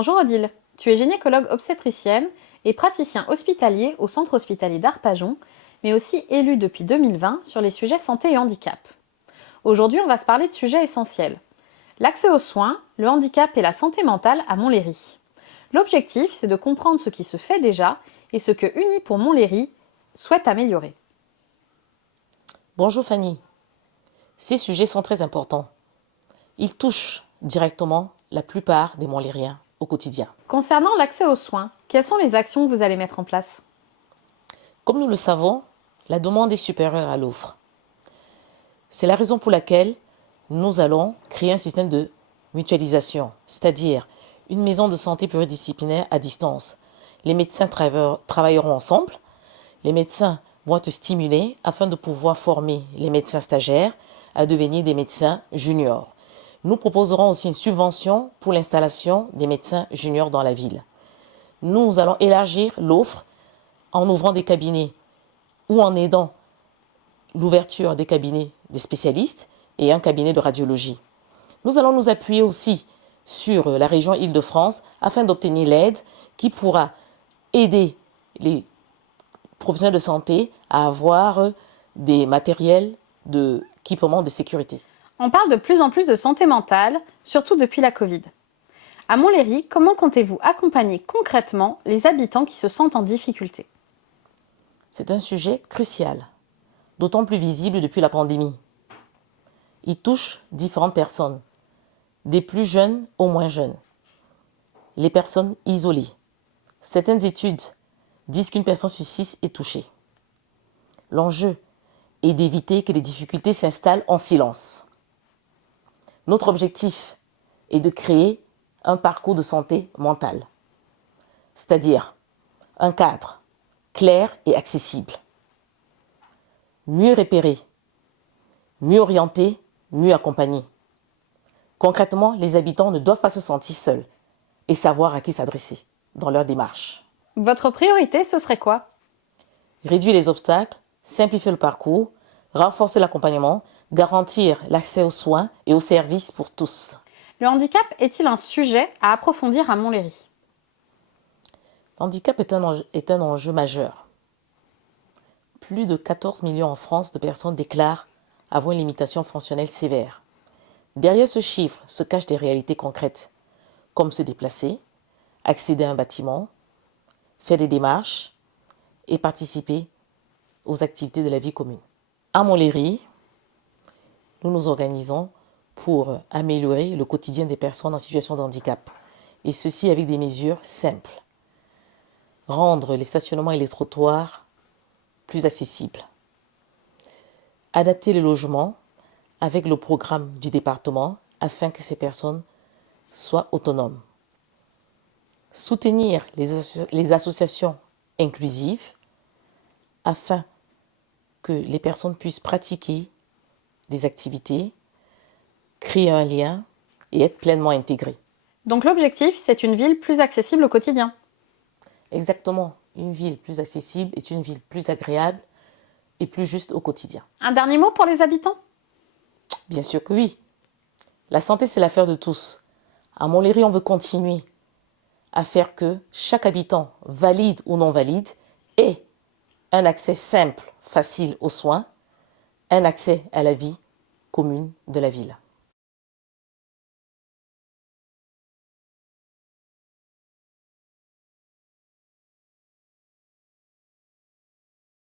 Bonjour Odile, tu es gynécologue obstétricienne et praticien hospitalier au centre hospitalier d'Arpajon, mais aussi élu depuis 2020 sur les sujets santé et handicap. Aujourd'hui, on va se parler de sujets essentiels. L'accès aux soins, le handicap et la santé mentale à Montlhéry. L'objectif, c'est de comprendre ce qui se fait déjà et ce que Unis pour Montlhéry souhaite améliorer. Bonjour Fanny. Ces sujets sont très importants. Ils touchent directement la plupart des Montlhéryens au quotidien. Concernant l'accès aux soins, quelles sont les actions que vous allez mettre en place? Comme nous le savons, la demande est supérieure à l'offre. C'est la raison pour laquelle nous allons créer un système de mutualisation, c'est-à-dire une maison de santé pluridisciplinaire à distance. Les médecins travailleront ensemble. Les médecins vont être stimulés afin de pouvoir former les médecins stagiaires à devenir des médecins juniors. Nous proposerons aussi une subvention pour l'installation des médecins juniors dans la ville. Nous allons élargir l'offre en ouvrant des cabinets ou en aidant l'ouverture des cabinets de spécialistes et un cabinet de radiologie. Nous allons nous appuyer aussi sur la région Île-de-France afin d'obtenir l'aide qui pourra aider les professionnels de santé à avoir des matériels d'équipement de sécurité. On parle de plus en plus de santé mentale, surtout depuis la Covid. À Montlhéry, comment comptez-vous accompagner concrètement les habitants qui se sentent en difficulté? C'est un sujet crucial, d'autant plus visible depuis la pandémie. Il touche différentes personnes, des plus jeunes aux moins jeunes. Les personnes isolées. Certaines études disent qu'une personne sur 6 est touchée. L'enjeu est d'éviter que les difficultés s'installent en silence. Notre objectif est de créer un parcours de santé mentale, c'est-à-dire un cadre clair et accessible, mieux repéré, mieux orienté, mieux accompagné. Concrètement, les habitants ne doivent pas se sentir seuls et savoir à qui s'adresser dans leur démarche. Votre priorité, ce serait quoi? Réduire les obstacles, simplifier le parcours, renforcer l'accompagnement, garantir l'accès aux soins et aux services pour tous. Le handicap est-il un sujet à approfondir à Montlhéry? L'handicap est un enjeu majeur. Plus de 14 millions en France de personnes déclarent avoir une limitation fonctionnelle sévère. Derrière ce chiffre se cachent des réalités concrètes, comme se déplacer, accéder à un bâtiment, faire des démarches et participer aux activités de la vie commune. À Montlhéry, nous nous organisons pour améliorer le quotidien des personnes en situation de handicap, et ceci avec des mesures simples. Rendre les stationnements et les trottoirs plus accessibles. Adapter les logements avec le programme du département afin que ces personnes soient autonomes. Soutenir les associations inclusives afin que les personnes puissent pratiquer des activités, créer un lien et être pleinement intégrées. Donc l'objectif, c'est une ville plus accessible au quotidien. Exactement, une ville plus accessible est une ville plus agréable et plus juste au quotidien. Un dernier mot pour les habitants? Bien sûr que oui. La santé, c'est l'affaire de tous. À Montlhéry, on veut continuer à faire que chaque habitant, valide ou non valide, ait un accès simple, facile aux soins, un accès à la vie commune de la ville.